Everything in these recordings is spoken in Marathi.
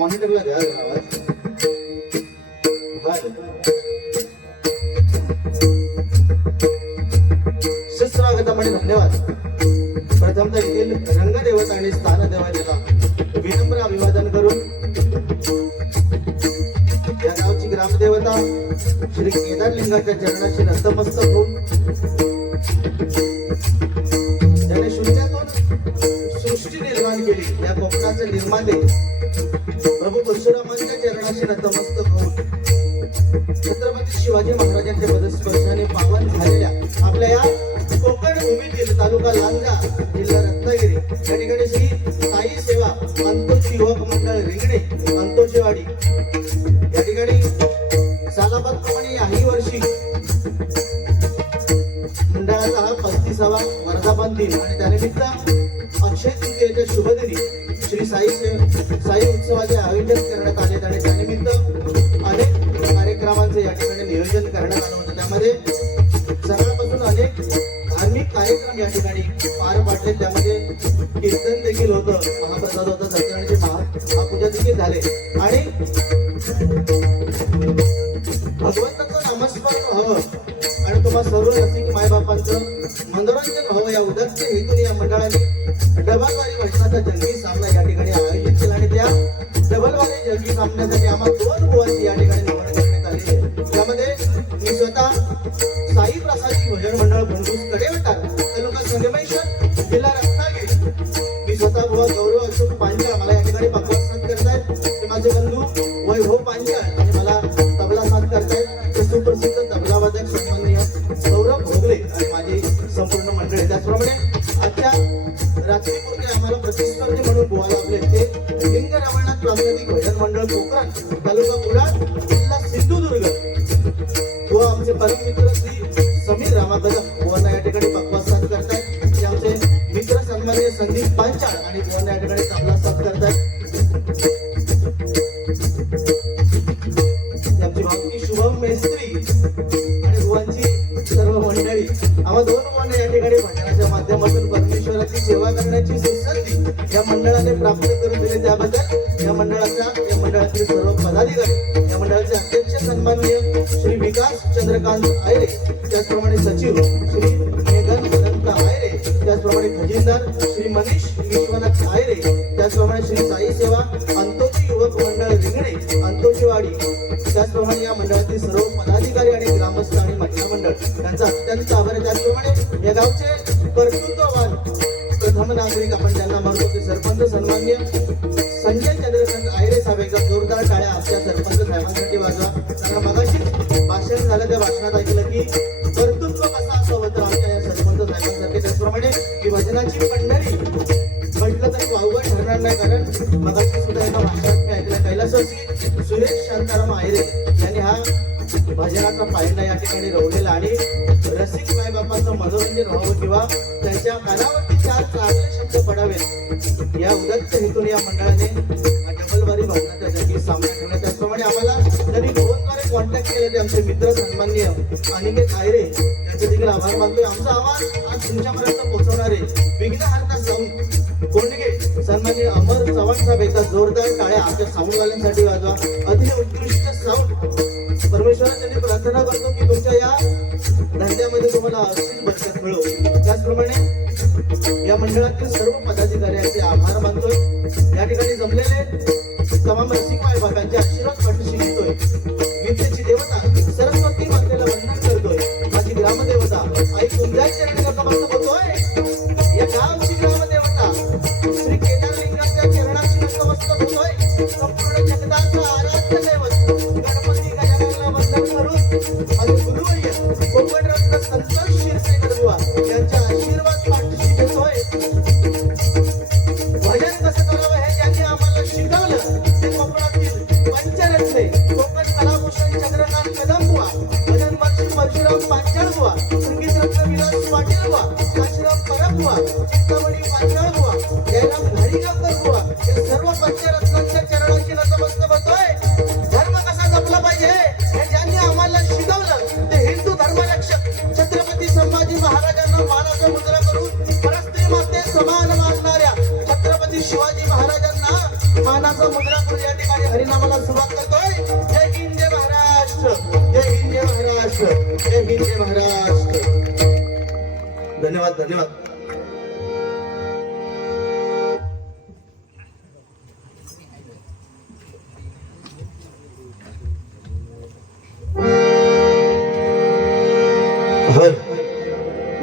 मॉनिटरला द्या आवाज. सुस्वागतामध्ये धन्यवाद. प्रथमतः येथील रंगदेवता आणि स्थानदेवतेला विनम्र अभिवादन करून या गावची ग्रामदेवता श्री केदारलिंगाच्या चरणाशी नतमस्तक होऊन त्याने शून्यातून सृष्टी निर्माण केली. या कोकणाचे निर्माते प्रभू परशुरामांच्या चरणाशी नतमस्तक होऊन छत्रपती शिवाजी महाराजांच्या पदस्पर्शाने पावन झालेल्या आपल्या या कोकण भूमीतील तालुका लांजा जिल्हा रत्नागिरी या ठिकाणी श्री साई सेवा अंतोची युवक मंडळ रिंगणे अंतोचीवाडी या ठिकाणी सालाबादप्रमाणे याही वर्षी मंडळाचा हा 35वा वर्धापन दिन आणि त्यानिमित्त अक्षय तृतीयेच्या शुभदिनी श्री साई उत्सवाचे आयोजन करण्यात आले आणि त्यानिमित्त अनेक कार्यक्रमांचे या ठिकाणी नियोजन करण्यात आलं होतं. त्यामध्ये सकाळपासून अनेक धार्मिक कार्यक्रम या ठिकाणी पार पाडले. त्यामध्ये कीर्तन देखील होतं, महाप्रसाद होता, सत्यनारायणची महापूजा देखील झाले आणि भगवंताचं नामस्मरण व्हावं आणि तुम्हा सर्व रसिक मायबापांचं मनोरंजन व्हावं या उद्देश हेतून या मंडळाने डबलवारी भजनाचा जंगी सामना या ठिकाणी आयोजित केला आणि त्या डबलवारी जंगी सामन्यासाठी आम्हाला 2 बुवांची या ठिकाणी निवड करण्यात आली आहे. त्यामध्ये मी स्वतः साई प्रसादी भजन मंडळ भंडूस कडेवटा तालुका संगमेश्वर जिल्हा रत्नागिरी मी स्वतः बुवा गौरव अशोक पांचाळ मला या ठिकाणी पक्वासाद करतायत. ते माझे बंधू वैभव पांचाळ आणि मला तबला साथ करतायत. ते सुप्रसिद्ध तबलावादक सन्माननीय सौरभ भोगले आणि माझी संपूर्ण मंडळी. त्याचप्रमाणे आजच्या रात्रीपूर्वी आम्हाला प्रतिस्पर्धी म्हणून बुवा लाभले ते लिंग रमणात प्रातिनिधिक भजन मंडळ कोकण तालुका कुडाळ जिल्हा सिंधुदुर्ग व आमचे परम मित्र श्री समीर रामाकदम बुवांना या ठिकाणी पक्वासाद करतायत. ते आमचे मित्र सन्माननीय संदीप पांचाळ आणि बुवांना या ठिकाणी तबला साथ करतायत. आमची भावकी शुभम मेस्त्री आणि बुवांची सर्व मंडळी आम्हा 2 बुवांना या ठिकाणी भजनाच्या माध्यमातून परमेश्वराची सेवा करण्याची सुसंधी या मंडळाने प्राप्त करून दिली. त्याबद्दल या मंडळातील सर्व पदाधिकारी या मंडळाचे अध्यक्ष सन्माननीय श्री विकास चंद्रकांत आयरे त्याचप्रमाणे सचिव श्री मेघन अनंत आयरे त्याचप्रमाणे खजिनदार श्री मनीष विश्वनाथ आयरे त्याचप्रमाणे श्री साई सेवा अंतोची युवक मंडळ रिंगणे अंतोचीवाडी त्याचप्रमाणे या मंडळातील सर्व पदाधिकारी आणि ग्रामस्थ आणि महिला मंडळ यांचा अत्यंत आभार आहे. त्याचप्रमाणे या गावचे कर्तृत्ववान प्रथम नागरिक आपण त्यांना म्हणतो ते सरपंच सन्माननीय संजय चंद्रकांत आयरे साहेब एकदा जोरदार टाळ्या आपल्या सरपंच साहेबांसाठी वाजवा. कारण मगाशी भाषण झालं त्या भाषणात ऐकलं की कर्तृत्व कसं असावं तर आमच्या या सरपंच साहेबांसाठी. त्याचप्रमाणे ही भजनाची पंढरी म्हटलं तरी वावगं ठरणार नाही. कारण मगाशी सुद्धा एका भाषणात मी ऐकलं कैलासवासी सुरेश शांताराम आयरे यांनी हा भजनाचा पायंडा या ठिकाणी रोवलेला आणि रसिक मायबापांचं मनोरंजन व्हावं किंवा त्यांच्या कानावरती 4 चांगले शब्द पडावेत या उद्देश हेतून या मंडळाने डबलवारी भजनाचा जंगी सामना ठेवला. त्याचप्रमाणे आम्हाला त्यांनी फोनद्वारे कॉन्टॅक्ट केले ते आमचे मित्र सन्माननीय अनिकेत आयरे यांचे देखील आभार मानतोय. आमचा आवाज आज तुमच्यापर्यंत पोहोचवणारे विघ्नहर्ता कोंडगे सन्माननीय अमर चव्हाण साहेब एकदा जोरदार टाळ्या आमच्या साऊंडवाल्यांसाठी वाजवा. अतिशय उत्कृष्ट साऊंड परमेश्वराने प्रार्थना करतो की तुमच्या या धंद्यामध्ये तुम्हाला मंडळातील सर्व पदाधिकाऱ्यांचे आभार मानतोय. या ठिकाणी जमलेले तमाम रसिक माय भागांचे आशीर्वाद पाठीशी घेतोय. विद्येची देवता सरस्वती मातेला वंदन करतोय. माझी ग्रामदेवता आई कुंजाई चरणी नतमस्तक होतोय. या गावची ग्रामदेवता श्री केदारलिंगाच्या चरणाशी नतमस्तक होतोय. संपूर्ण जगताचा आराध्य दैवत गणपती गजाननाला वंदन करून माझे गुरुवर्य कोकणरत्न संतोष शिरसेकर बुवा यांचा आशीर्वाद पाठीशी घेतोय. भजन कसं करावं हे ज्यांनी आम्हाला शिकवलं ते कोकणातील पंचरत्ने कोकण कलाभूषण चंद्रकांत कदम बुवा, भजन महर्षी परशुराम पांचाळ बुवा, संगीत रत्न विलास पाटील बुवा, काशीराम परब बुवा, चिंतामणी पांचाळ बुवा, जयराम घाडीकर बुवा या सर्व पंचरत्नांच्या चरणाशी नतमस्तक होतोय. धर्म कसा जपला पाहिजे हे ज्यांनी आम्हाला शिकवलं ते हिंदू धर्मरक्षक छत्रपती संभाजी महाराजांना मानाचा मुद्रा करून परस्त्री माते समान मानणाऱ्या छत्रपती शिवाजी महाराजांना मानाचा मुद्रा करून या ठिकाणी हरिनामाला सुरुवात करतोय. जय हिंद जय महाराष्ट्र, जय हिंद जय महाराष्ट्र, जय हिंद जय महाराष्ट्र. धन्यवाद धन्यवाद.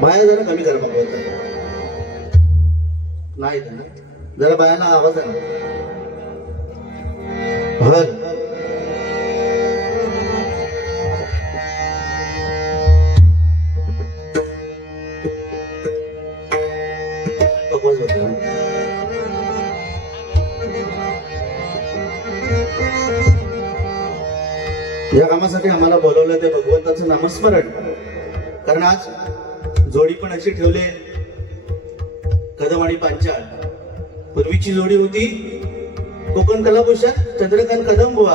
बाया जरा कमी करा बघा. नाही ना जरा बायाला आवाज आहे ना. या कामासाठी आम्हाला बोलवलं ते भगवंताचं नामस्मरण. कारण आज जोडी पण अशी ठेवले कदम आणि पांचाळ. पूर्वीची जोडी होती कोकण कलाभूषण चंद्रकांत कदम बुवा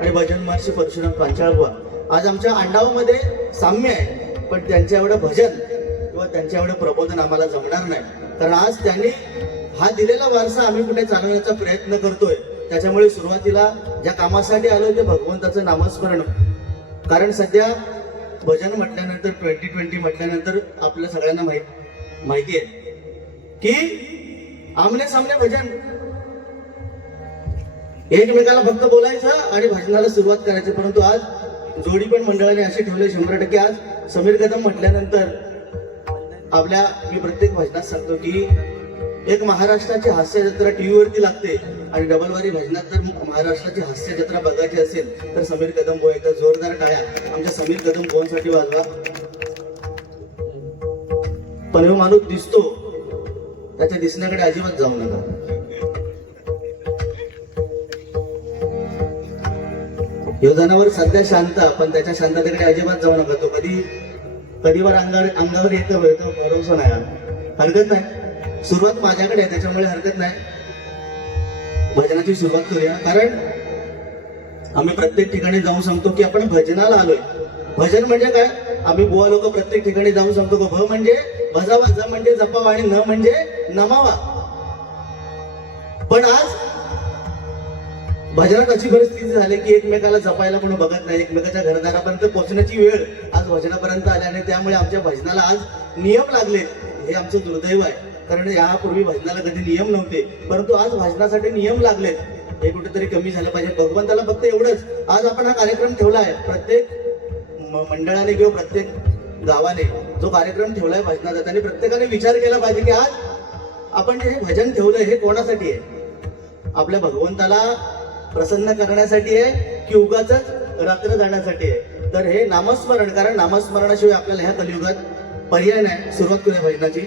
आणि भजन महर्षी परशुराम पांचाळ बुवा. आज आमच्या अंडावामध्ये साम्य आहे, पण त्यांच्या एवढं भजन किंवा त्यांच्या एवढं प्रबोधन आम्हाला जमणार नाही. कारण आज त्यांनी हा दिलेला वारसा आम्ही कुठे चालवण्याचा प्रयत्न करतोय. त्याच्यामुळे सुरुवातीला ज्या कामासाठी आलोय ते भगवंताचं नामस्मरण. कारण सध्या भजन म्हटल्यानंतर 2020 म्हटल्यानंतर आपल्या सगळ्यांना माहिती आहे की आमने सामने भजन, एकमेकाला फक्त बोलायचं आणि भजनाला सुरुवात करायची. परंतु आज जोडी पण मंडळाने असे ठेवले 100%. आज समीर कदम म्हटल्यानंतर मी प्रत्येक भजनात सांगतो की एक महाराष्ट्राची हास्य जत्रा टीव्ही वरती लागते आणि डबलवारी भजनात जर महाराष्ट्राची हास्य जत्रा बघायची असेल तर समीर कदम बुवा एकदा जोरदार टाळ्या आमच्या समीर कदम बुवांसाठी वाजवा. पण जो माणूस दिसतो त्याच्या दिसण्याकडे अजिबात जाऊ नका. ह्यो जनावर सध्या शांत, पण त्याच्या शांततेकडे अजिबात जाऊ नका. तो कधीवर अंगावर येतो भरोसा नाही. हरकत नाही, सुरुवात माझ्याकडे आहे त्याच्यामुळे हरकत नाही. भजनाची सुरुवात करूया. कारण आम्ही प्रत्येक ठिकाणी जाऊन सांगतो की आपण भजनाला आलोय. भजन म्हणजे काय? आम्ही बुवा लोक प्रत्येक ठिकाणी जाऊन सांगतो की भ म्हणजे भजावा, ज म्हणजे जपावा आणि न म्हणजे नमावा. पण आज भजनात अशी परिस्थिती झाली की एकमेकाला जपायला कोणी बघत नाही. एकमेकाच्या घरदारापर्यंत पोहोचण्याची वेळ आज भजनापर्यंत आली आणि त्यामुळे आमच्या भजनाला आज नियम लागले. हे आमचं दुर्दैव आहे. कारण यापूर्वी भजनाला कधी नियम नव्हते, परंतु आज भजनासाठी नियम लागलेत. हे कुठेतरी कमी झालं पाहिजे. भगवंताला फक्त एवढंच आज आपण हा कार्यक्रम ठेवला आहे. प्रत्येक मंडळाने किंवा प्रत्येक गावाने जो कार्यक्रम ठेवलाय भजनाचा त्यांनी प्रत्येकाने विचार केला पाहिजे की आज आपण जे हे भजन ठेवलंय हे कोणासाठी आहे? आपल्या भगवंताला प्रसन्न करण्यासाठी आहे की उगाचच रात्र जाण्यासाठी आहे? तर हे नामस्मरण. कारण नामस्मरणाशिवाय आपल्याला ह्या कलियुगात पर्याय नाही. सुरुवात करूया भजनाची.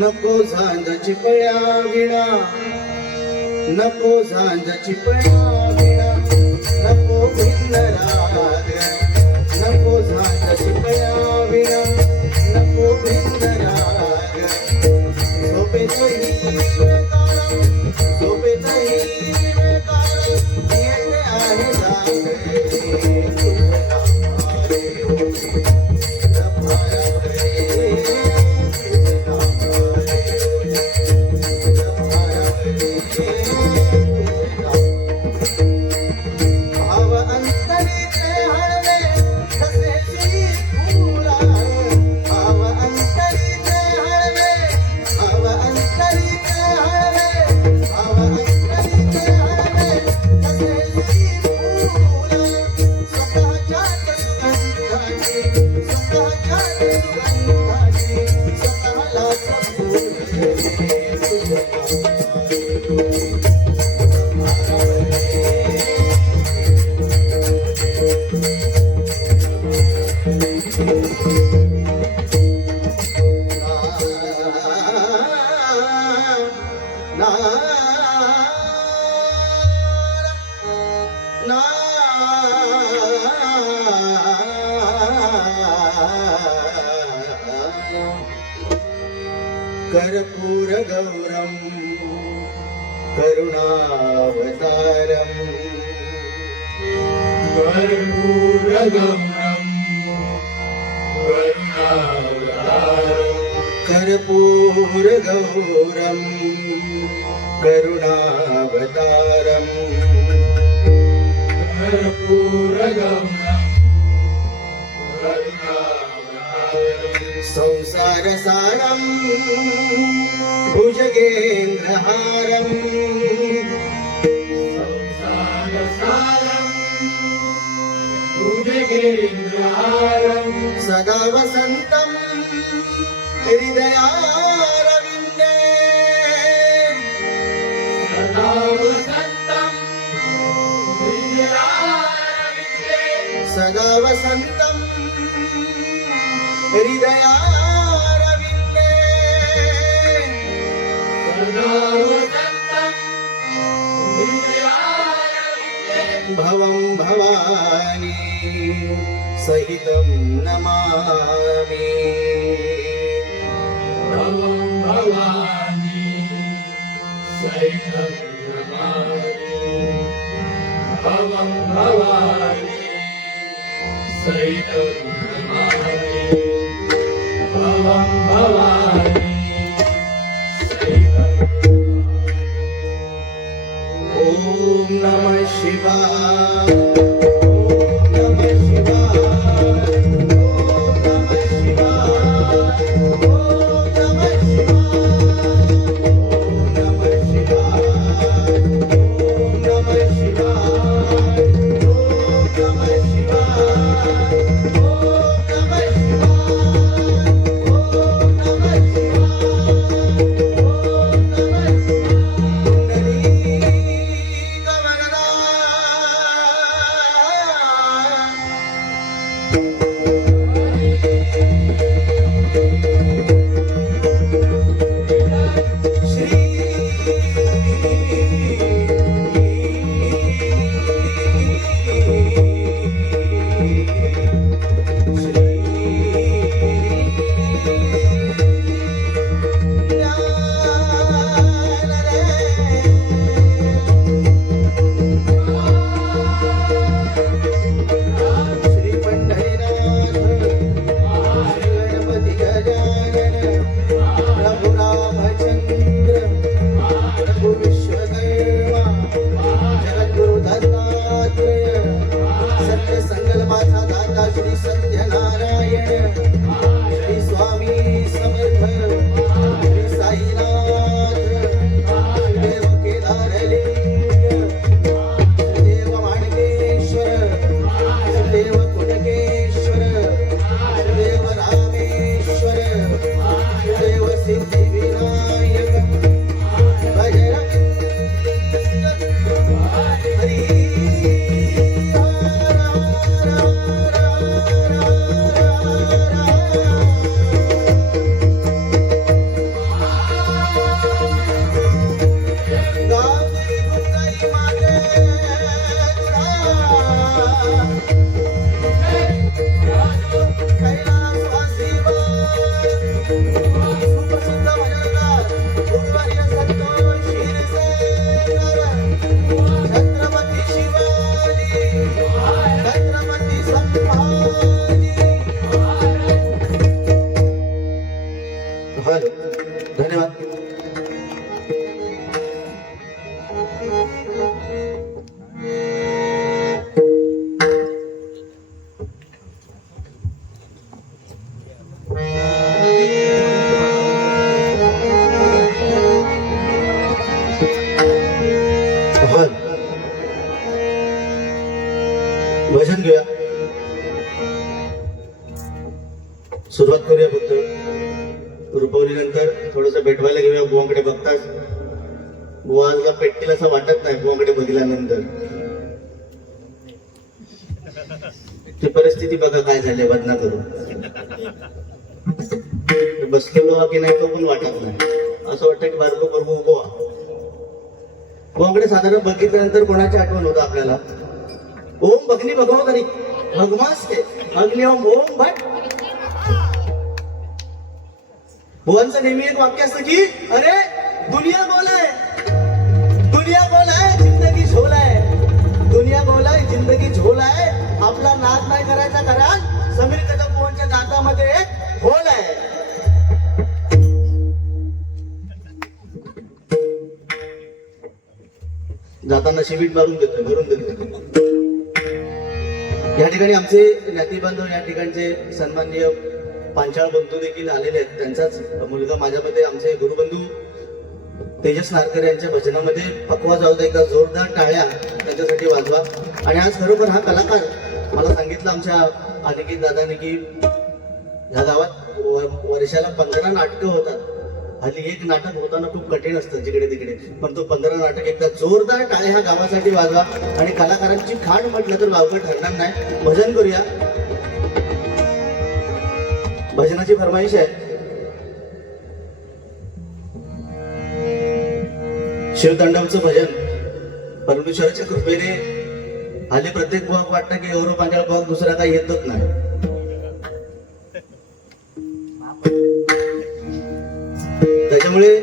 नको झांजाची पळ्या विणा, नको झांजाची पळ्या विणा, नको भिन्न राग, नको झांजाची पळ्या विणा, नको भिन्न राग. झोपेतही वेळ काळा, झोपेतही वेळ काळा, येते आहे जागे तुझ्या नावाने. भाव अंतरीचे हळवे कसे सी फुला, भाव अंतरीचे हळवे, भाव अंतरीचे हळवे, भाव अंतरीचे हळवे कसे सी फुला. स्वतःच्याच सुगंधाची, स्वतःच्याच सुगंधाची, स्वतःलाच फुलले तुझ्या नावाने. कर्पूर गौरम करुणावतारम, कर्पूर गौरम करुणावतारम, कर्पूर गौरम करुणावतारम, कर्पूर गौरम करुणावतारम, संसार सारम भुजगेन्द्रहारम, संसार सारम भुजगेन्द्रहारम, सदा वसंतम हृदयारविन्दे, सदा वसंतम हृदयारविन्दे, सदा वसंतम हृदयारविन्दे, सदा वसंतम हृदयारविन्दे, भवं भवानी सहितं नमामि, भवं भवानी सहितं नमामि, भवं भवानी सहितं नमामि, भवं भवानी सहितं नमामि. ॐ नमः शिवाय, ॐ नमः शिवाय, ॐ नमः शिवाय, ॐ नमः शिवाय, ॐ नमः शिवाय, ॐ नमः शिवाय, ॐ नमः शिवाय. सुप्रसिद्ध भजनकार गुरुवर्य संतोष शिरसेकर, छत्रपती शिवाजी, छत्रपती संभाजी. हॅलो, धन्यवाद. हल भजन घेऊया. सुरुवात करूया. फक्त रुपवलीनंतर थोडस पेटवायला घेऊया. बुवांकडे बघताच बुवाला पेटतील असं वाटत नाही. बुवांकडे बघितल्यानंतर ती परिस्थिती बघा काय झाली. बदना करून बसलेलो की नाही तो पण वाटत नाही. असं वाटतं की बारको बरोबर उभो. बुवांकडे साधारण बघितल्यानंतर कोणाची आठवण होतं आपल्याला? ओम भगनी भगवो तरी भगवास्ते अग्नि ओम ओम भट. बुवांचं नेहमी एक वाक्य असतं की अरे दुनिया गोल आहे, दुनिया गोल आहे, जिंदगी झोल आहे. दुनिया गोल आहे, जिंदगी झोल आहे. आपला नाद नाही करायचा. कारण समीर कदम बुवांच्या दातामध्ये एक होल आहे. जाताना शिवीट मारून देतो, भरून देतो. या ठिकाणी आमचे ज्ञाती बांधव, या ठिकाणचे सन्माननीय पांचाळ बंधू देखील आलेले आहेत. त्यांचाच मुलगा माझ्यामध्ये आमचे गुरुबंधू तेजस नारकर यांच्या भजनामध्ये पकवा जाऊ दे. एकदा जोरदार टाळ्या त्यांच्यासाठी वाजवा. आणि आज खरोखर हा कलाकार, मला सांगितलं आमच्या अनिकेत दादाने की ह्या गावात वर्षाला 15 नाटकं होतात. हल्ली एक नाटक होताना खूप कठीण असतं जिकडे तिकडे, पण तो 15 नाटक. एकदा जोरदार टाळे ह्या गावासाठी वाजवा. आणि कलाकारांची खाण म्हटलं तर वावगं ठरणार नाही. भजन करूया. भजनाची फरमाईश आहे. शिवतांडवचं भजन परमेश्वराच्या कृपेने हल्ली प्रत्येक बुवाक वाटतं की एवढं पांचाळ बुवाक दुसरा काही येतच नाही. त्याच्यामुळे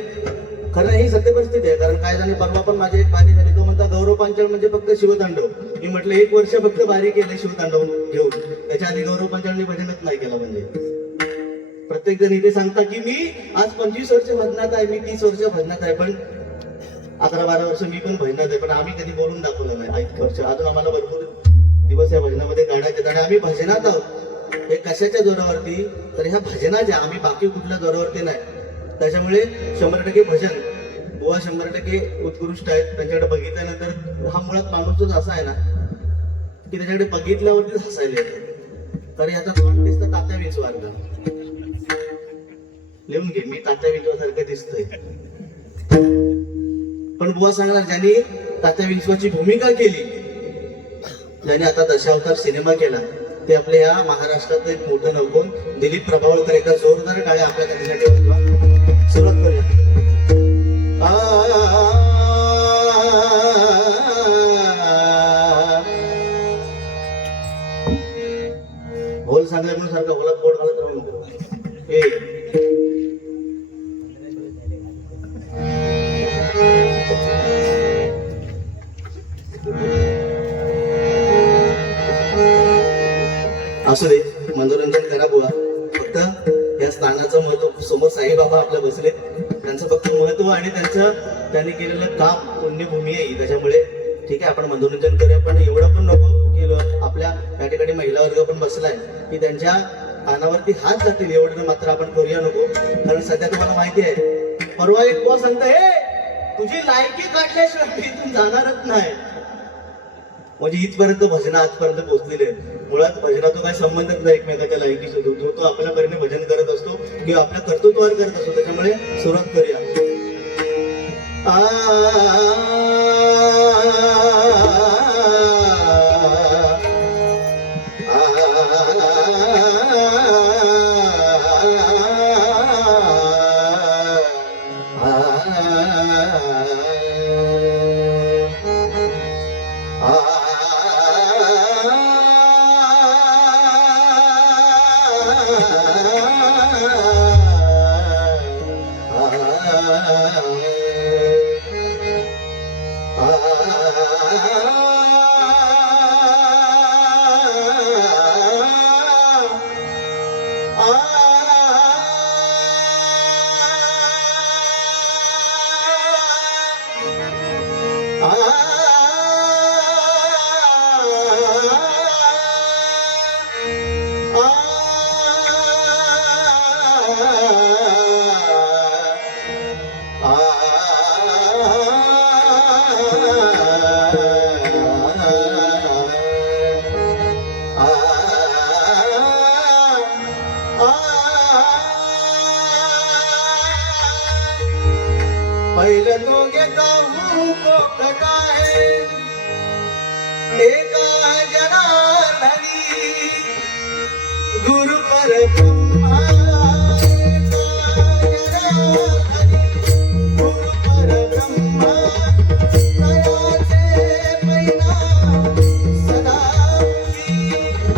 खरं ही सत्य परिस्थिती आहे. कारण काय झालं, परवा पण माझी एक बारी झाली. तो म्हणता गौरव पांचाळ म्हणजे फक्त शिवतांडव. मी म्हटलं 1 वर्ष फक्त बारी केलं शिवतांडव घेऊन. त्याच्या आधी गौरव पांचाळने भजनच नाही केलं. म्हणजे प्रत्येक जण इथे सांगता की मी आज 25 वर्ष भजनात आहे, मी 30 वर्ष भजनात आहे, पण 11-12 वर्ष मी पण भजनात आहे. पण आम्ही कधी बोलून दाखवलं नाही. 5 वर्ष अजून आम्हाला भरपूर दिवस या भजनामध्ये काढायचे. आणि आम्ही भजनात आहोत. हे कशाच्या जोरावरती? तर ह्या भजनाच्या, आम्ही बाकी कुठल्या जोरावरती नाही. त्याच्यामुळे 100% भजन बुवा 100% उत्कृष्ट आहेत. त्यांच्याकडे बघितल्यानंतर हा मुळात माणूसच असा आहे ना की त्याच्याकडे बघितल्यावरतीच हसायला येतं. तर याचा तोंड दिसतं तात्या विंचवारला. लिहून घे, मी तात्या विंचवासारखं दिसतंय. पण बुवा सांगणार ज्यांनी तात्या विंचवाची भूमिका केली, ज्यांनी आता दशावतार सिनेमा केला, ते आपल्या या महाराष्ट्रात एक मोठं नवकोन दिलीप प्रभावळकर. एका जोरदार टाळ्या आपल्या त्यांच्यासाठी वाजवा. सुरुवात करूया. होल सांगल्या म्हणून सारखं होलात बोट घालत राहू नको. असू दे, मनोरंजन करा बुवा. फक्त या स्थानाचं महत्व, समोर साईबाबा आपल्या बसले, त्यांचं फक्त महत्व आणि त्यांनी केलेलं काम पुण्यभूमी आहे. त्याच्यामुळे ठीक आहे, आपण मनोरंजन करूया. पण एवढं पण नको की आपल्या या ठिकाणी महिला वर्ग पण बसलाय की त्यांच्या कानावरती हात जातील एवढं मात्र आपण करूया नको. कारण सध्या तुम्हाला माहिती आहे, परवा एक बुवा सांगता, हे तुझी लायकी काढल्याशिवाय इथून जाणारच नाही. म्हणजे इथपर्यंत भजन आजपर्यंत पोहोचलेले आहेत. मुळात भजनाचा काही संबंधच नाही एकमेकाच्या लायकीशी. जो तो आपल्या परीने भजन करत असतो किंवा आपल्या कर्तृत्वावर करत असतो. त्याच्यामुळे सुरुवात करूया. पहिलं तो घेता काय एका जनार्दनी गुरु परब्रह्मा एका जनार्दनी गुरु परब्रह्मा दयाचे परिणाम सदा मुखी दयाचे परिणाम सदा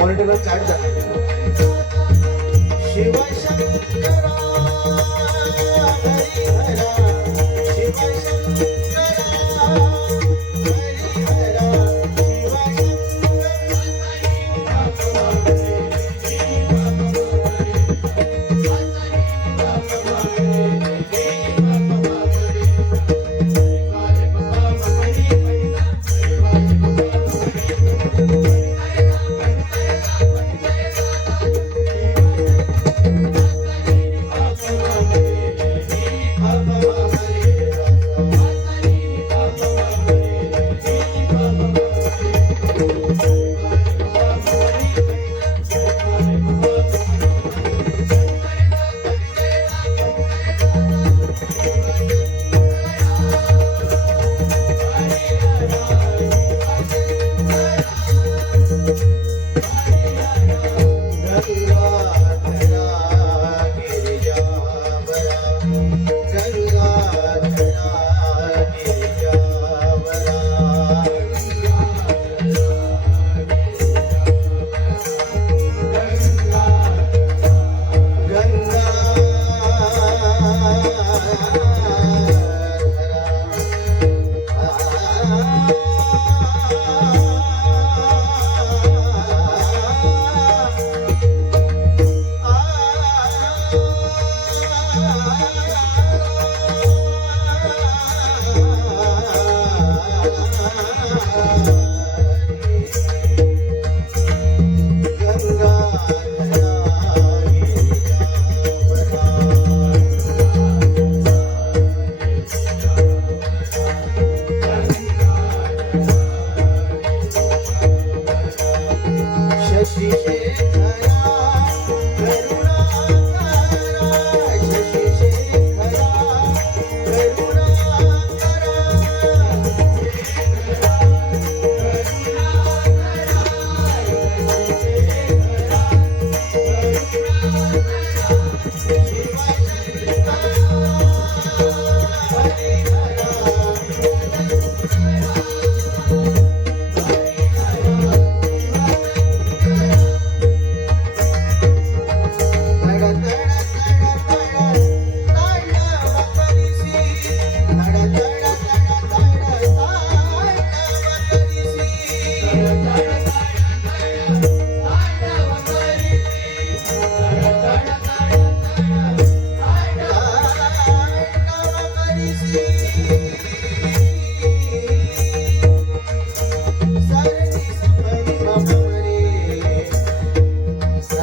मॉनिटरला चाट झाला शिव शंकरा हरी हरा शिव शंकरा हरी हरा शिव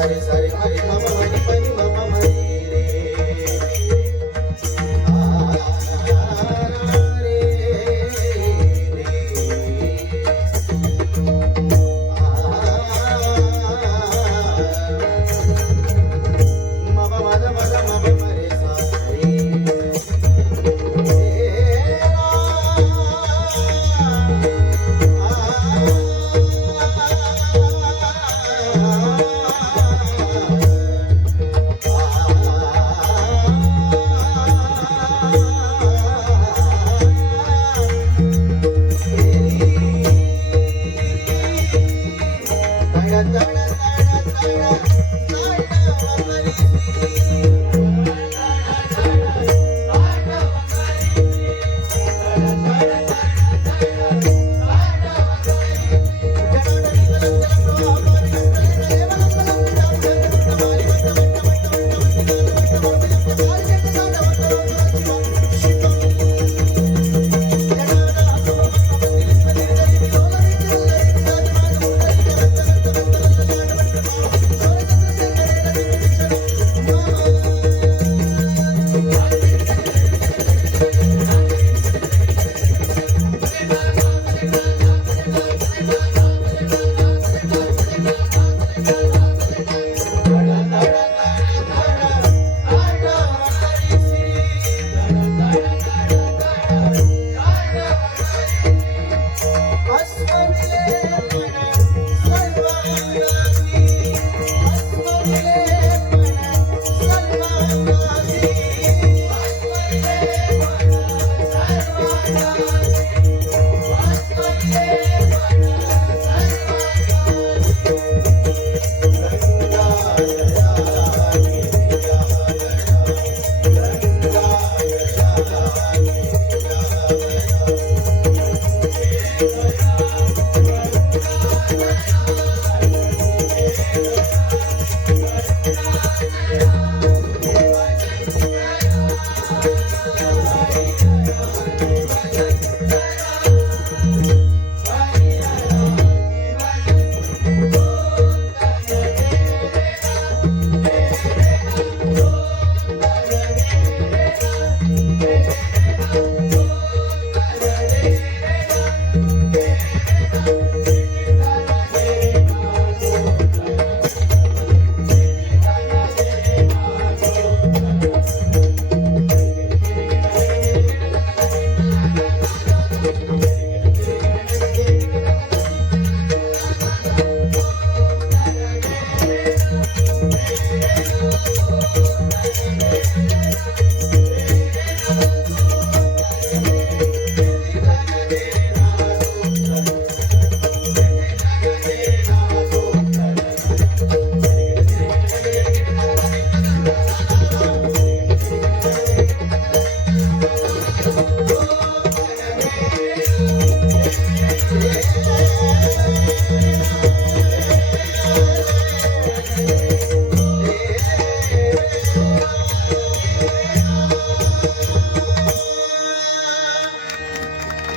रे सा रे मा रे मा मा रे मा रे मा मा मा रे रे आ रे रे मा मा मा मा मा मा रे सा रे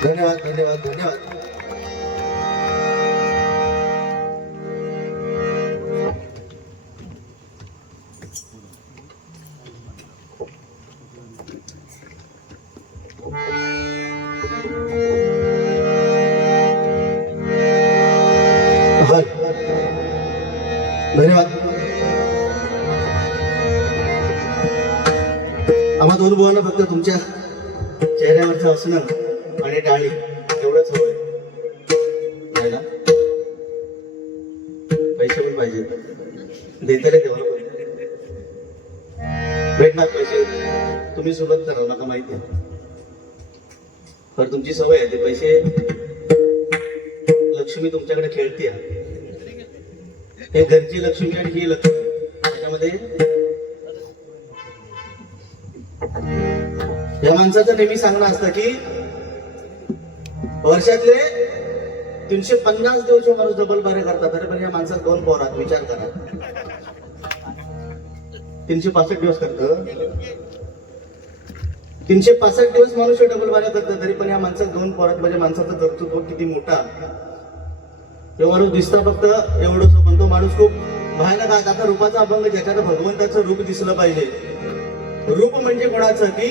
धन्यवाद धन्यवाद धन्यवाद. धन्यवाद. आम्हा दोन बुवांना फक्त तुमच्या चेहऱ्यावरचं हसणं आणि टाळी एवढंच हवंय. ना पैसे पण पाहिजे, देताना तेव्हा भेटणार पैसे. तुम्ही सोबत करा नका माहिती आहे, तर तुमची सवय आहे ते पैसे. लक्ष्मी तुमच्याकडे खेळते, हे घरची लक्ष्मी आणि ही लक्ष्मी. त्याच्यामध्ये या माणसाचं नेहमी सांगणं असतं की वर्षातले 350 दिवस जो माणूस डबल बारे करतात, तरी पण या माणसात 2 पोरात. विचार करा, 365 दिवस करतं. 365 दिवस माणूस डबल बारे करतं, तरी पण या माणसात 2 पोरात. म्हणजे माणसाचं कर्तृत्व किती मोठा. तो माणूस दिसता फक्त एवढंच, पण तो माणूस खूप भयानक आहे. आता रूपाचा अभंग ज्याच्यात भगवंताचं रूप दिसलं पाहिजे. रूप म्हणजे कोणाचं की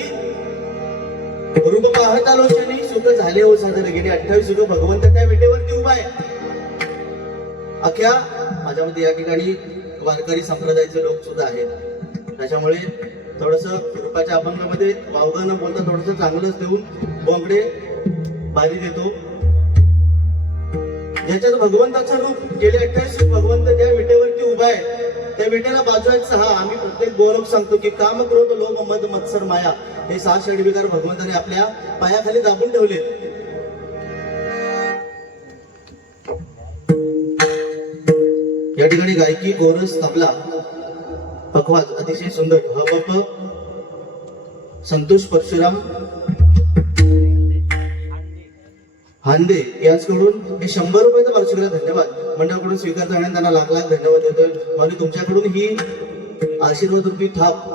रूप पाहता लोचनी सुख झाले हो सादर गेले 28 युग भगवंत त्या विटेवरती उभा आहे. अख्या माझ्यामध्ये या ठिकाणी वारकरी संप्रदायाचे लोक सुद्धा आहेत. त्याच्यामुळे थोडस रूपाच्या अभंगामध्ये वावगं न बोलता थोडस चांगलंच देऊन बोंगडे बारी देतो. ज्याच्यात भगवंताचं रूप गेले 28 युग भगवंत त्या विटेवरती उभा आहे. त्या विटेला बाजू आहेत 6. आम्ही प्रत्येक बोलक सांगतो की काम क्रोध लोभ मद मत्सर माया हे 6 षडविकार भगवंताने आपल्या पायाखाली दाबून ठेवले. या ठिकाणी गायकी गोरस तबला पखवाज अतिशय सुंदर हबप संतोष परशुराम हांदे यांच्याकडून हे 100 रुपयाचं वार्षिकला धन्यवाद मंडळाकडून स्वीकारतो आणि त्यांना लाख लाख धन्यवाद देतोय. आणि तुमच्याकडून ही आशीर्वाद रूपी थाप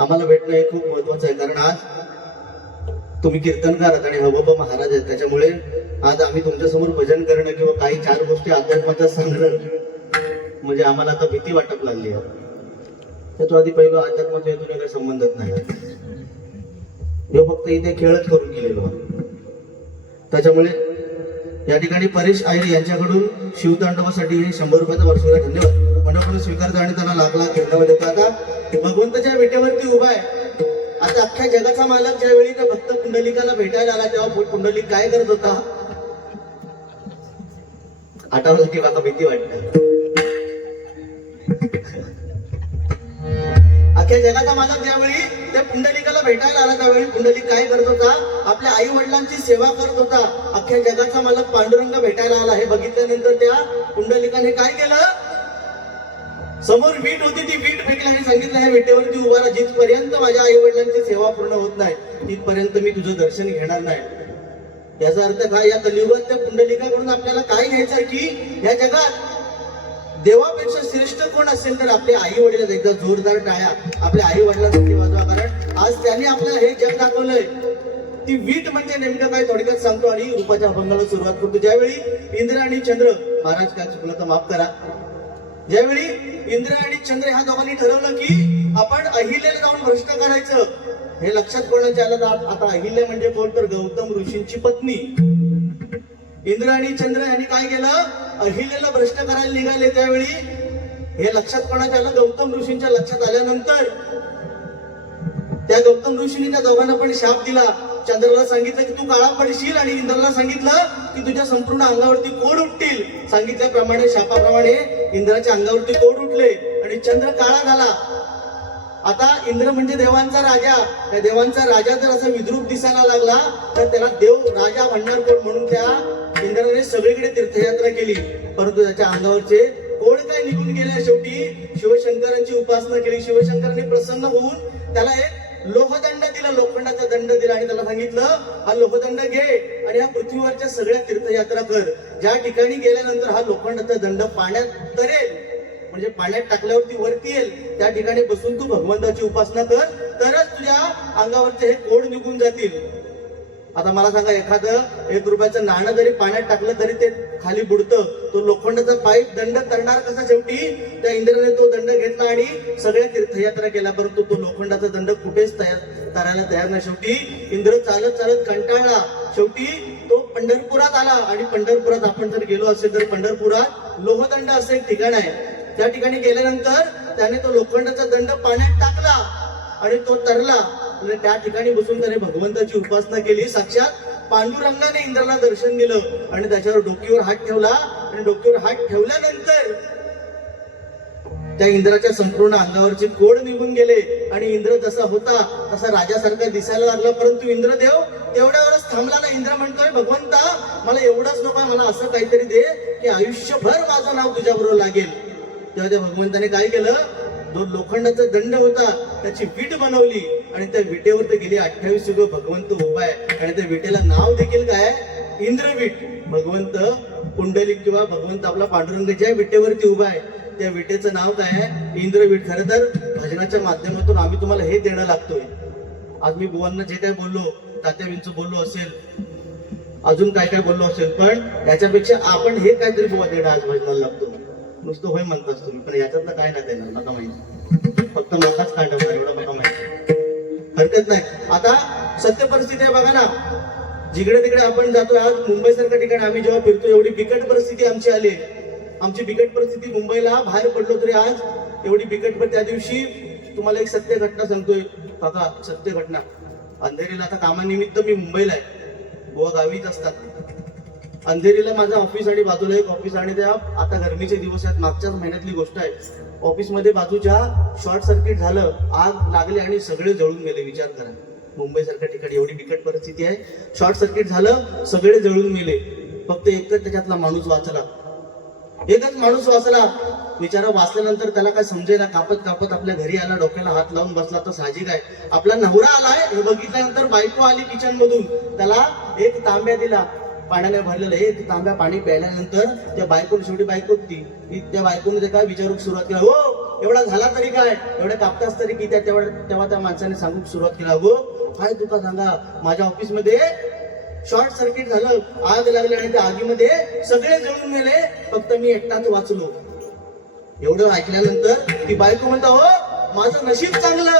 आम्हाला भेटणं हे खूप महत्वाचं आहे. कारण आज तुम्ही कीर्तनकार आहात आणि हबप महाराज आहेत. त्याच्यामुळे आज आम्ही तुमच्या समोर भजन करणं किंवा काही 4 गोष्टी अध्यात्माच्या सांगणं म्हणजे आम्हाला आता भीती वाटप लागली आहे. त्याच्या आधी पहिलं अध्यात्माच्या हेतूने काही संबंधच नाही. हे फक्त इथे खेळच करून गेलेलो. त्याच्यामुळे या ठिकाणी परेश आयर यांच्याकडून शिवतांडवासाठी हे 100 रुपयाचा वार्षिकला धन्यवाद मनाकडून स्वीकारतो आणि त्यांना लाख लाख धन्यवाद देतो. आता भगवंताच्या विटेवरती उभा आहे. आता अख्ख्या जगाचा मालक ज्यावेळी त्या भक्त पुंडलिकाला भेटायला आला तेव्हा पुंडलिक काय करत होता आठवलं की आता भीती वाटते. अख्ख्या जगाचा मालक ज्यावेळी त्या पुंडलिकाला भेटायला आला त्यावेळी पुंडलिक काय करत होता आपल्या आई वडिलांची सेवा करत होता. अख्ख्या जगाचा मालक पांडुरंग भेटायला आला हे बघितल्यानंतर त्या पुंडलिकाने काय केलं समोर वीट होती ती वीट फेकली आणि सांगितलं ह्या विटेवरती उभा राहा. जिथपर्यंत माझ्या आई वडिलांची सेवा पूर्ण होत नाही तिथपर्यंत मी तुझं दर्शन घेणार नाही. याचा अर्थ काय या कलियुगात त्या पुंडलिकाकडून आपल्याला काय घ्यायचं की या जगात देवापेक्षा श्रेष्ठ कोण असेल तर आपले आई वडील. एकदा जोरदार टाळ्या आपल्या आई वडिलांसाठी वाजवा. कारण आज त्यांनी आपल्याला हे जग दाखवलंय. ती वीट म्हणजे नेमकं काय थोडक्यात सांगतो आणि रूपाच्या अभंगाला सुरुवात करतो. ज्यावेळी इंद्र आणि चंद्र महाराज काय चुकलं तर माफ करा. ज्यावेळी इंद्र आणि चंद्र ह्या दोघांनी ठरवलं की आपण अहिल्याला जाऊन भ्रष्ट करायचं हे लक्षात कोणाच्या आलं. आता अहिल्या म्हणजे कोण तर गौतम ऋषींची पत्नी. इंद्र आणि चंद्र यांनी काय केलं अहिल्याला भ्रष्ट करायला निघाले. त्यावेळी हे लक्षात कोणाच्या आलं गौतम ऋषींच्या लक्षात आल्यानंतर त्या गौतम ऋषींनी त्या दोघांना पण शाप दिला. चंद्राला सांगितलं की तू काळा पडशील आणि इंद्राला सांगितलं की तुझ्या संपूर्ण अंगावरती कोड उठतील. सांगितल्याप्रमाणे शापाप्रमाणे इंद्राच्या अंगावरती कोड उठले आणि चंद्र काळा झाला. आता इंद्र म्हणजे देवांचा राजा. त्या देवांचा राजा जर असा विद्रूप दिसायला लागला तर त्याला देव राजा म्हणणार कोण म्हणून त्या इंद्राने सगळीकडे तीर्थयात्रा केली. परंतु त्याच्या अंगावरचे कोड काय निघून गेले. शेवटी शिवशंकरांची उपासना केली. शिवशंकरांनी प्रसन्न होऊन त्याला एक लोहदंड दिला लोखंडाचा दंड दिला आणि त्याला सांगितलं हा लोहदंड घे आणि या पृथ्वीवरच्या सगळ्या तीर्थयात्रा कर. ज्या ठिकाणी गेल्यानंतर हा लोखंडाचा दंड पाण्यात तरेल म्हणजे पाण्यात टाकल्यावरती वरती येईल त्या ठिकाणी बसून तू भगवंताची उपासना कर तरच तुझ्या अंगावरचे हे कोड निघून जातील. आता मला सांगा एखादं 1 रुपयाचं नाणं जरी पाण्यात टाकलं तरी ते खाली बुडतं. तो लोखंडाचा पाईप दंड तरणार कसा. शेवटी त्या इंद्राने तो दंड घेतला आणि सगळ्या तीर्थयात्रा केल्या. परंतु तो लोखंडाचा दंड कुठेच करायला तयार नाही. शेवटी इंद्र चालत चालत कंटाळला. शेवटी तो पंढरपुरात आला आणि पंढरपुरात आपण जर गेलो असेल तर पंढरपुरात लोहदंड असं एक ठिकाण आहे. त्या ठिकाणी गेल्यानंतर त्याने तो लोखंडाचा दंड पाण्यात टाकला आणि तो तरला आणि त्या ठिकाणी बसून त्याने भगवंताची उपासना केली. साक्षात पांडुरंगाने इंद्राला दर्शन दिलं आणि त्याच्यावर डोकीवर हात ठेवला आणि डोकीवर हात ठेवल्यानंतर त्या इंद्राच्या संपूर्ण अंगावरचे कोड निघून गेले आणि इंद्र जसा होता तसा राजासारखा दिसायला लागला. परंतु इंद्रदेव तेवढ्यावरच थांबला ना. इंद्र म्हणतोय भगवंता मला एवढंच नको मला असं काहीतरी दे की आयुष्यभर माझं नाव तुझ्याबरोबर लागेल. तेव्हा त्या भगवंताने काय केलं जो लोखंडाचा दंड होता त्याची वीट बनवली आणि त्या विटेवरती गेली 28 युग भगवंत उभा आहे आणि त्या विटेला नाव देखील काय इंद्रवीट. भगवंत पुंडलिक किंवा भगवंत आपला पांडुरंग ज्या विटेवरती उभा आहे त्या विटेचं नाव काय आहे इंद्रवीट. खरं तर भजनाच्या माध्यमातून आम्ही तुम्हाला हे देणं लागतोय. आज मी बुवांना जे काय बोललो तात्या विंचू बोललो असेल अजून काय काय बोललो असेल पण याच्यापेक्षा आपण हे काहीतरी बुवा देणं आज भजनाला लागतो. नुसतं होय म्हणताच तुम्ही, पण याच्यातलं काय नाही देणार मला माहिती, फक्त माकाच काढणार एवढं मला माहिती. हरकत नाही. आता सत्य परिस्थिती आहे बघा ना, जिकडे तिकडे आपण जातो. आज मुंबई सारख्या ठिकाणी आम्ही जेव्हा फिरतो एवढी बिकट परिस्थिती आमची आली. आमची बिकट परिस्थिती, मुंबईला बाहेर पडलो तरी आज एवढी बिकट. पण त्या दिवशी तुम्हाला एक सत्य घटना सांगतोय काका, सत्य घटना. अंधेरीला आता कामानिमित्त मी मुंबईला आहे, गोवा गावीच असतात. अंधेरीला माझं ऑफिस आणि बाजूला एक ऑफिस, आणि त्या आता गरमीचे दिवस आहेत, मागच्याच महिन्यातली गोष्ट आहे. ऑफिसमध्ये बाजूच्या शॉर्ट सर्किट झालं, आग लागली आणि सगळे जळून गेले. विचार करा, मुंबई सारख्या ठिकाणी एवढी बिकट परिस्थिती आहे. शॉर्ट सर्किट झालं, सगळे जळून गेले. फक्त एकच त्याच्यातला माणूस वाचला, एकच माणूस वाचला. बिचारा वाचल्यानंतर त्याला काय समजेना, कापत कापत आपल्या घरी आला, डोक्याला हात लावून बसला. तर साहजिक आहे, आपला नवरा आलाय हे बघितल्यानंतर बायको आली किचन मधून, त्याला एक तांब्या दिला पाण्याने भरलेलं. एक तांब्या पाणी प्यायल्यानंतर त्या बायकोने, शेवटी बायको ती त्या बायकोने ते काय विचारूक सुरुवात केला, हो एवढा झाला तरी काय, एवढ्या कापतास तरी की. तेव्हा त्या माणसाने सांगूक सुरुवात केला, हो काय तुका सांगा, माझ्या ऑफिसमध्ये शॉर्ट सर्किट झालं, आग लागली आणि त्या आगीमध्ये सगळे जळून गेले, फक्त मी एकटाच वाचलो. एवढं ऐकल्यानंतर ती बायको म्हणता, हो माझं नशीब चांगलं,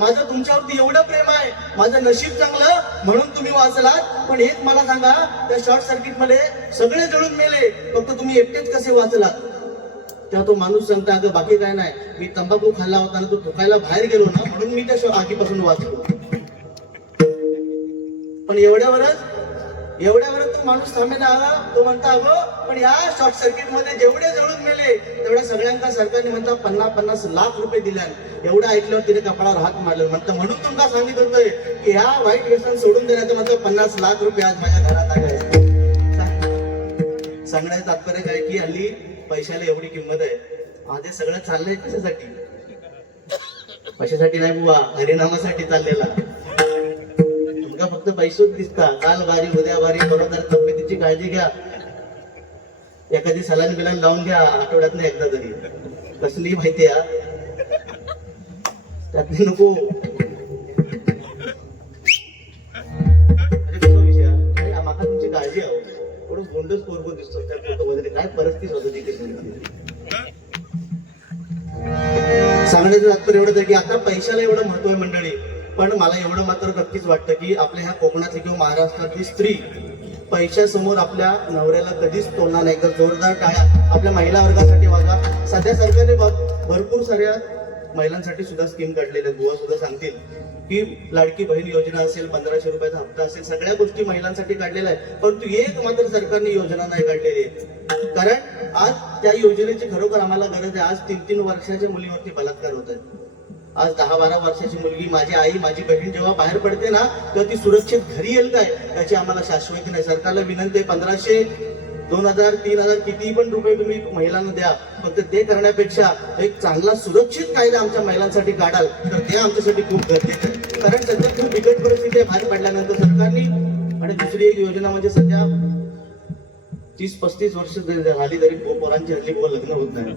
माझं तुमच्यावरती एवढं प्रेम आहे, माझं नशीब चांगलं म्हणून तुम्ही वाचलात. पण एक मला सांगा, त्या शॉर्ट सर्किट मध्ये सगळे जळून मेले, फक्त तुम्ही एकटेच कसे वाचलात? तेव्हा तो माणूस सांगता, अगं बाकी काय नाही, मी तंबाखू खाल्ला होता ना, तो थुकायला बाहेर गेलो ना, म्हणून मी त्या आगीपासून वाचलो. पण एवढ्यावरच तो माणूस थांबेना आला. तो म्हणता, अगं पण या शॉर्ट सर्किट मध्ये जेवढे जळून मेले तेवढ्या सगळ्यांना सरकारने म्हणता 50-50 लाख रुपये दिल्या. एवढं ऐकल्यावर तिने कपाळावर हात मारले. म्हणतं म्हणून तुम्हाला सांगित होतोय की ह्या वाईट व्यसन सोडून देण्याचं म्हणतं 50 लाख रुपये आज माझ्या घरात आले. सांगण्याचं तात्पर्य काय की हल्ली पैशाला एवढी किंमत आहे. आज हे सगळं चाललंय कशासाठी? पैशासाठी नाही बुवा, हरिनामासाठी चाललेला. फक्त पैसेच दिसता, काल बारी उद्या बारी, बरोबर तब्येतीची काळजी घ्या, एखादी सलान बिलान लावून घ्या आठवड्यातनं एकदा तरी. कसली माहिती आहे त्यातली नको. विषय माका तुमची काळजी आहे, थोडं गोंडच पोरगो दिसतो त्या फोटो वगैरे. काय परिस्थिती होतं तिथे सांगण्याचं तात्पर्य एवढंच आहे की आता पैशाला एवढं महत्व आहे मंडळी. पण मला एवढं मात्र नक्कीच वाटतं की आपल्या ह्या कोकणातली किंवा महाराष्ट्रातली स्त्री पैशासमोर आपल्या नवऱ्याला कधीच तोडणार नाही. तर जोरदार टाळ्या आपल्या महिला वर्गासाठी वाजवा. सध्या सरकारने भरपूर साऱ्या महिलांसाठी सुद्धा स्कीम काढलेल्या आहेत. बुवा सुद्धा सांगतील की लाडकी बहीण योजना असेल, 1500 रुपयाचा हप्ता असेल, सगळ्या गोष्टी महिलांसाठी काढलेल्या आहेत. परंतु एक मात्र सरकारने योजना नाही काढलेली आहे. कारण आज त्या योजनेची खरोखर आम्हाला गरज आहे. आज 3-3 वर्षाच्या मुलीवरती बलात्कार होत आहेत. आज 10-12 वर्षाची मुलगी, माझी आई, माझी बहीण जेव्हा बाहेर पडते ना, तेव्हा ती सुरक्षित घरी येईल काय याची आम्हाला शाश्वती नाही. सरकारला विनंती आहे, 1500, 2000, 3000 किती पण रुपये तुम्ही महिलांना द्या, फक्त ते करण्यापेक्षा एक चांगला सुरक्षित कायदा आमच्या महिलांसाठी काढाल तर ते आमच्यासाठी खूप गरजेचं आहे. कारण सध्या खूप बिकट परिस्थिती आहे बाहेर पडल्यानंतर सरकारने. आणि दुसरी एक योजना म्हणजे सध्या 30-35 वर्ष झाली तरी पोरांची हल्ली लग्न होत नाही.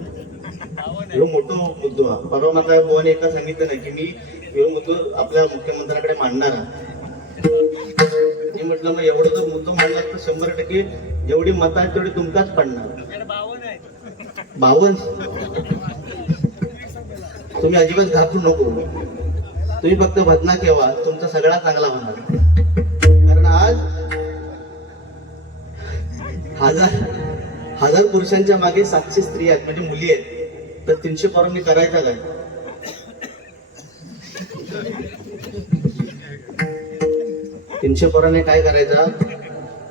एवढं मोठं मुद्दो हा. परवा माका बोवाने एका सांगितलं नाही की मी एवढं मुद्दो आपल्या मुख्यमंत्र्यांकडे मांडणार आहे. मी म्हटलं मग एवढं जर मुद्दो मांडला तर 100% जेवढी मतं आहेत तेवढी तुमकाच पडणार. 52 तुम्ही अजिबात घाबरू नको. तुम्ही फक्त भजना केव्हा तुमचा सगळा चांगला होणार. कारण आज हजार पुरुषांच्या मागे 700 स्त्रिया आहेत, म्हणजे मुली आहेत. तर 300 पोरांनी करायचा काय? 300 पोरांनी काय करायचा?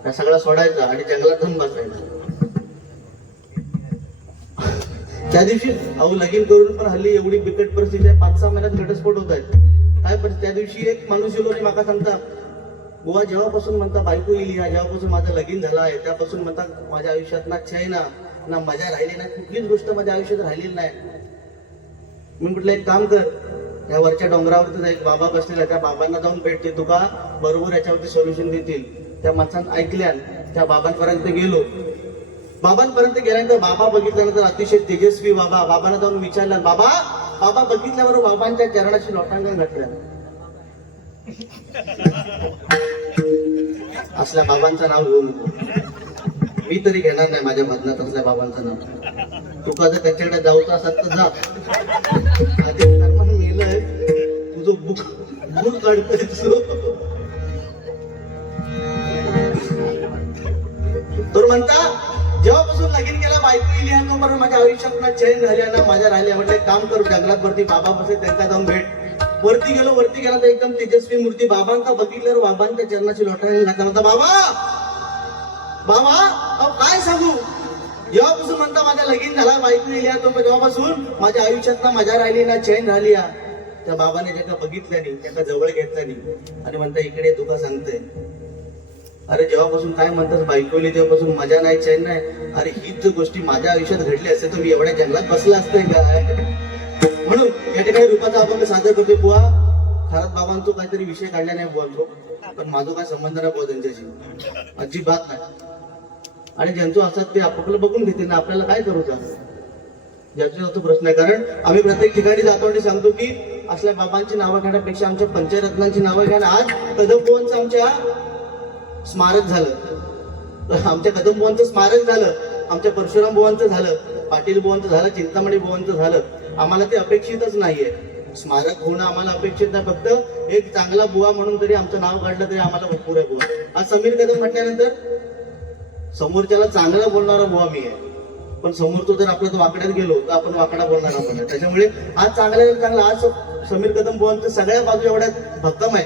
त्या सगळा सोडायचा आणि जंगलात जाऊन बसायचा. त्या दिवशी अहो लगीन करून पण हल्ली एवढी बिकट परिस्थिती आहे, 5-6 महिन्यात घटस्फोट होत आहेत. काय परिस्थिती? त्या दिवशी एक माणूस गेलो आणि माका सांगता, बुवा जेव्हापासून म्हणता बायको येईल, जेव्हापासून माझं लगीन झालं आहे त्यापासून म्हणता माझ्या आयुष्यात ना छाय ना मजा राहिली नाही, कुठलीच गोष्ट माझ्या आयुष्यात राहिलेली नाही. मी म्हटलं एक काम कर, या वरच्या डोंगरावरती एक बाबा बसलेला, त्या बाबांना जाऊन भेटते, तुका बरोबर याच्यावरती सोल्युशन देतील. त्या माणसानं ऐकल्या, त्या बाबांपर्यंत गेलो. बाबांपर्यंत गेल्यानंतर बाबा बघितल्यानंतर अतिशय तेजस्वी बाबांना जाऊन विचारलं, बाबा बघितल्यावर बाबांच्या चरणाशी लोटांगण घातलं. असल्या बाबांचं नाव घेऊ नको. मी तरी घेणार नाही माझ्या भजनात असल्या बाबांचं नाव. तुका जर त्यांच्याकडे जाऊचं असत तर जा. आधी कर्म मेलंय तुझं बुक बुक काढतोय तुझं. तर म्हणता जेव्हापासून लगीन केला बायको इली आहे तोपर्यंत माझ्या आयुष्यात ना चैन झाली ना माझ्या राहिल्या. म्हटलं एक काम करू जंगलात वरती बाबा बसे त्यांना जाऊन भेट. वरती गेला तर एकदम तेजस्वी मूर्ती बाबांचा बघितल्यावर बाबांच्या चरणाची लोटायला घातला. म्हणता बाबा बाबा अहो काय सांगू. जेव्हापासून म्हणता माझ्या लगीन झाला बायको इली आहे तो जेव्हापासून माझ्या आयुष्यात ना मजा राहिली ना चैन राहिली. त्या बाबाने त्याला बघितलं नाही त्याला जवळ घेतलं नाही आणि म्हणता इकडे तुका सांगतोय. अरे जेव्हापासून काय म्हणतात बायकोली तेव्हापासून मजा नाही चैन नाही. अरे हीच जर गोष्टी माझ्या आयुष्यात घडली असते तर मी एवढ्या जंगलात बसला असतोय काय. म्हणून या ठिकाणी रूपाचा अभंग सादर करतोय. बुवा खरंच बाबांचो काहीतरी विषय काढला नाही बुवांचो पण माझा काय संबंध नाही बुवा त्यांच्याशी अजिबात नाही. आणि ज्यांचं असतात ते आपापलं बघून घेतील ना आपल्याला काय करू का ज्याचा तो प्रश्न आहे. कारण आम्ही प्रत्येक ठिकाणी जातो आणि सांगतो की असल्या बाबांची नावं घेण्यापेक्षा आमच्या पंचरत्नांची नावं घ्या. आज कदम बुवांचं आमच्या स्मारक झालं. आमच्या कदम बुवांचं स्मारक झालं. आमच्या परशुराम बुवांचं झालं. पाटील बुवांचं झालं. चिंतामणी बुवांचं झालं. आम्हाला ते अपेक्षितच नाहीये. स्मारक होणं आम्हाला अपेक्षित नाही. फक्त एक चांगला बुवा म्हणून तरी आमचं नाव काढलं तरी आम्हाला भरपूर आहे. बुवा आज समीर कदम म्हटल्यानंतर समोरच्याला चांगला बोलणारा बुवा मी आहे पण समोर तो जर आपला वाकड्यात गेलो तर आपण वाकडा बोलणारा पण आहे. त्याच्यामुळे आज चांगला आज समीर कदम बुवांचं सगळ्या बाजू एवढ्या भक्कम आहे.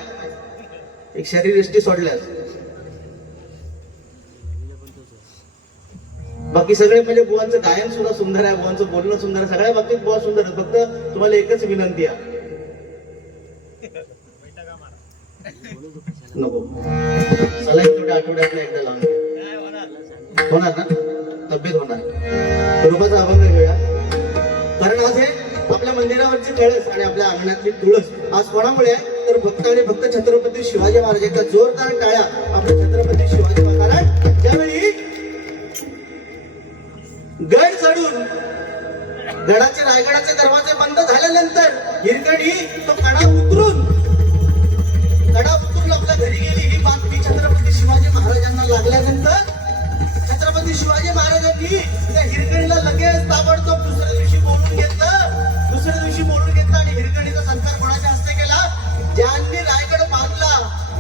एक शरीर एष्टी सोडल्यास बाकी सगळे म्हणजे बुवांचं गायन सुद्धा सुंदर आहे. बुवांचं बोलणं सुंदर आहे. सगळ्या बाबतीत बुवा सुंदर आहे. फक्त तुम्हाला एकच विनंती आहे नको चला एक आठवड्यात एकदा लावून होणार ना तब्येत होणार. रूपाचा अभंग घेऊया. कारण आज हे आपल्या मंदिरावरचे कळस आणि आपल्या अंगणातली तुळस आज कोणामुळे आहे तर फक्त आणि फक्त छत्रपती शिवाजी महाराजांच्या जोरदार टाळ्या आपल्या छत्रपती शिवाजी महाराज ज्यावेळी गड चढून रायगडाचे दरवाजे बंद झाल्यानंतर हिरकणी तो कडा उतरून आपल्या घरी गेली. ही बातमी छत्रपती शिवाजी महाराजांना लागल्यानंतर छत्रपती शिवाजी महाराजांनी त्या हिरकणीला लगेच ताबडतोब दुसऱ्या दिवशी बोलून घेतलं आणि हिरकणीचा सत्कार कोणाच्या हस्ते केला. ज्यांनी रायगड बांधला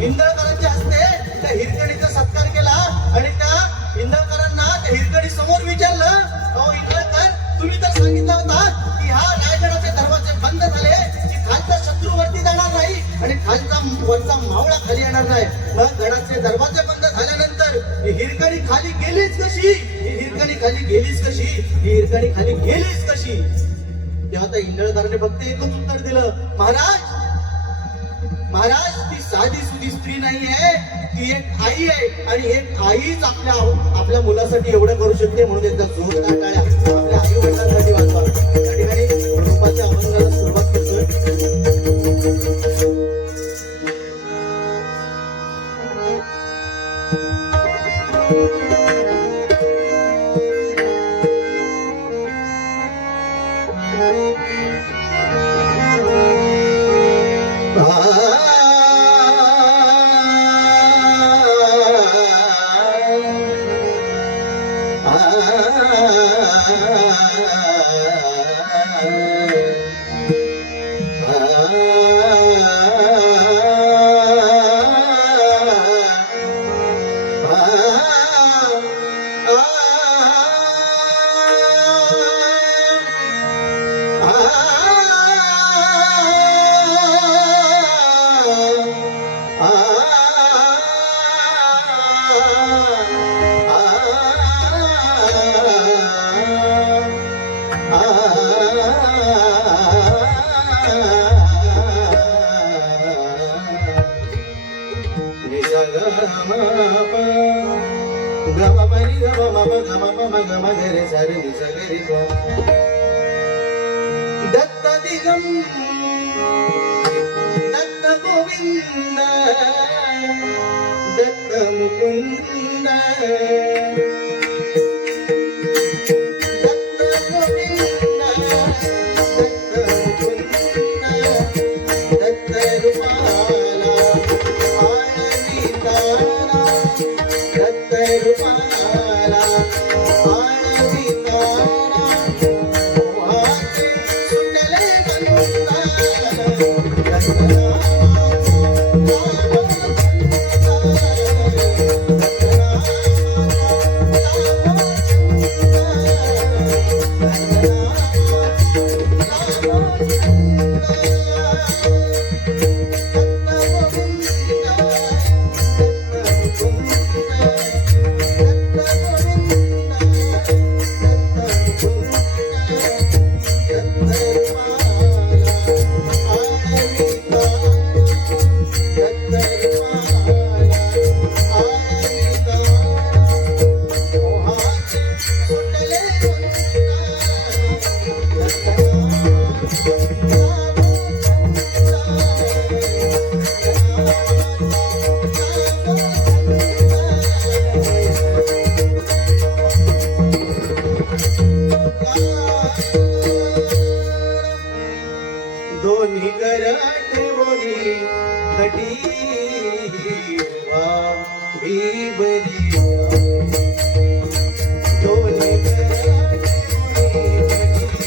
इंदळकरांच्या हस्ते त्या हिरकणीचा सत्कार केला. आणि त्या इंदळकरांना त्या हिरकणी समोर विचारलं अहो इंदळकर तुम्ही तर सांगितलं होता की ह्या रायगडाचे दरवाजे बंद झाले की खालचा शत्रू वरती जाणार नाही आणि खालचा वरचा मावळा खाली येणार नाही. मग गडाचे दरवाजे बंद झाल्यानंतर ही हिरकणी खाली गेलीच कशी. तेव्हा त्या इंदळकरांनी फक्त एकच उत्तर दिलं महाराज ती साधी सुधी स्त्री नाहीये ती एक आई आहे आणि एक आईच आपल्या मुलासाठी एवढं करू शकते. म्हणून एकदा जोरदार टाळ्या आपल्या आई वडिलांसाठी वाजवा. त्या ठिकाणी रूपाच्या अभंगाला सुरुवात करतोय. दत्त दिगं दत्त गोविंद दत्त मुकुंद दत्त गोविंद दत्त मुकुंद दत्त रूपाला आळविताना दत्त रूपाला आळविताना दोन्ही कराटे बोली खटी बीबरी दोन्ही कराटे बोली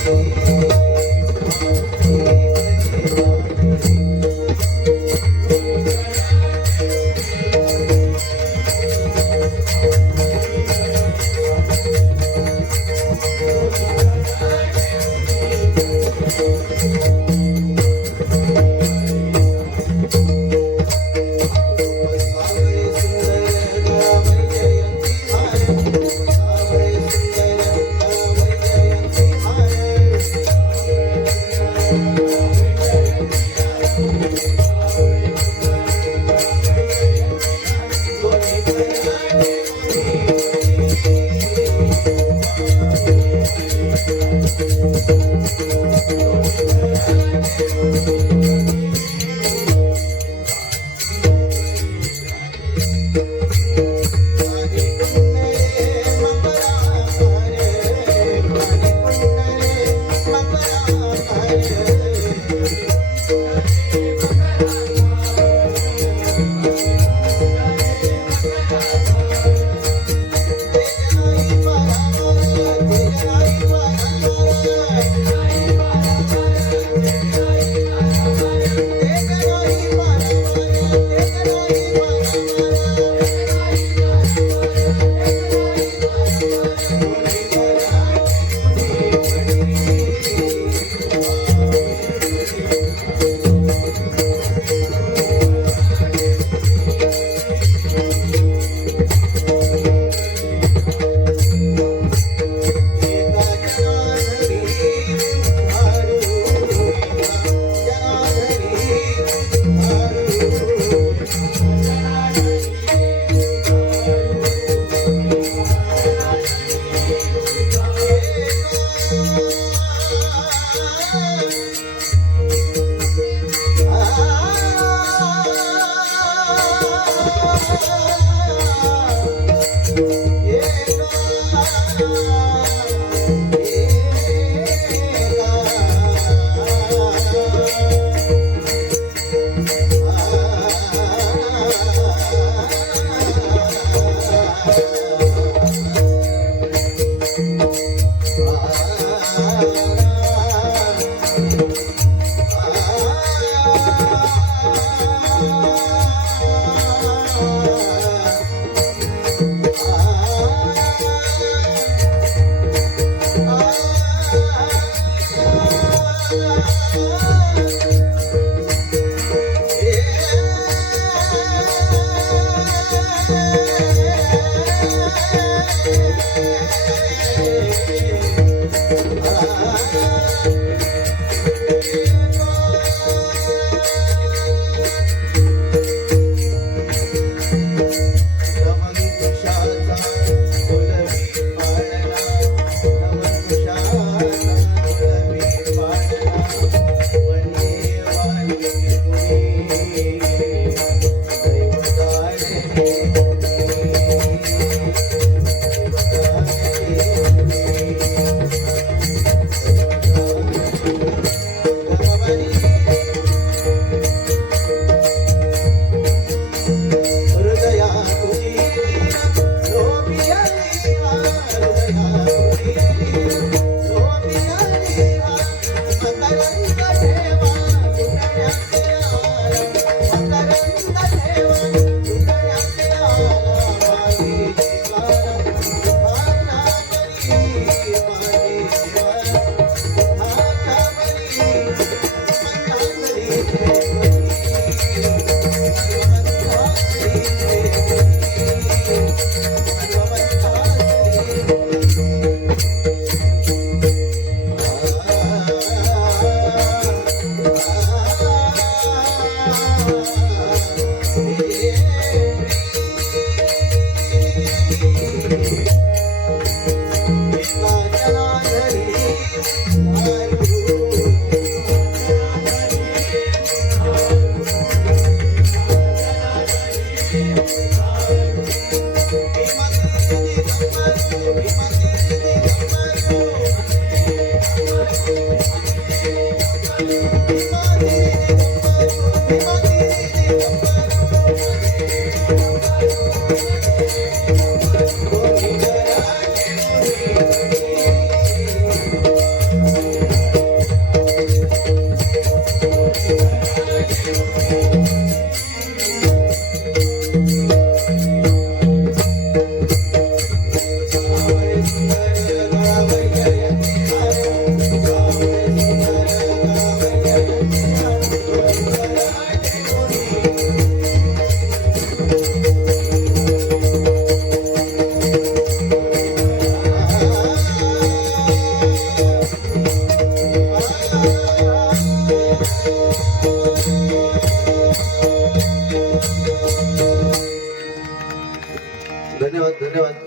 धन्यवाद.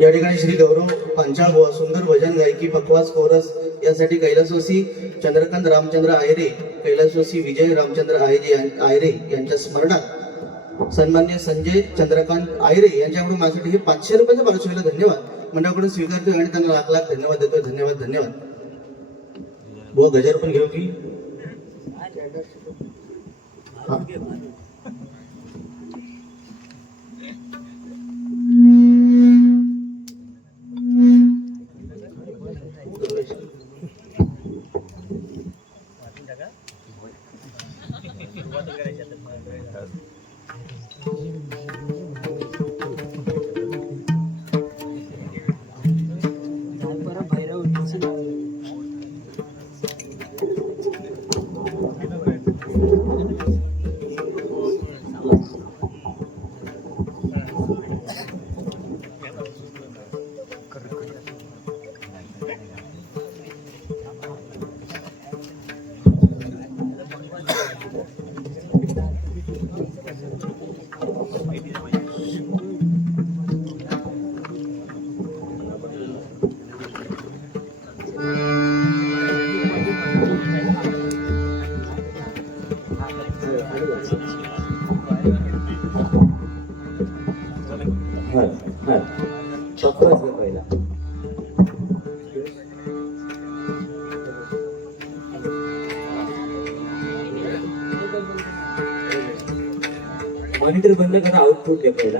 या ठिकाणी श्री गौरव पांचाळ बुवा सुंदर भजन गायकी पखवाज कोरस यासाठी कैलासवासी चंद्रकांत रामचंद्र आयरे, कैलासवासी विजय रामचंद्र आयरे यांच्या स्मरणात सन्मान्य संजय चंद्रकांत आयरे यांच्याकडून माझ्यासाठी हे 500 रुपयाचं पारितोषिक धन्यवाद मंडळाकडून स्वीकारतो आणि त्यांना लाख लाख धन्यवाद देतोय. धन्यवाद धन्यवाद. बुवा गजर पण घेऊ की हा. मॉनिटर बंद करा, आउटपुट द्या पहिला.